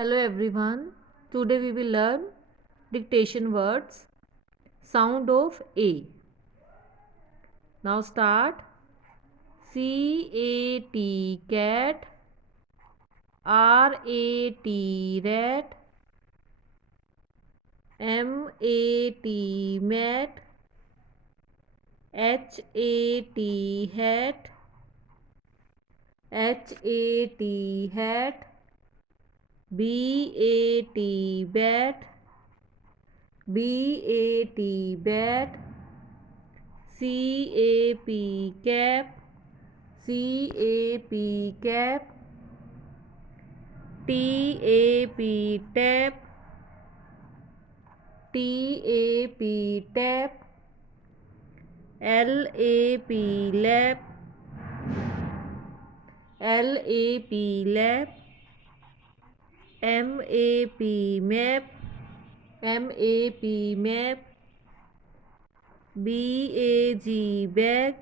Hello everyone. Today we will learn dictation words. Sound of A. Now start. C-A-T cat, R-A-T rat, M-A-T mat, H-A-T hat, H-A-T hat, B-A-T bat, B-A-T bat, C-A-P cap, C-A-P cap, T-A-P tap, T-A-P tap, L-A-P lap, L-A-P lap, M-A-P map, M-A-P map, B-A-G bag,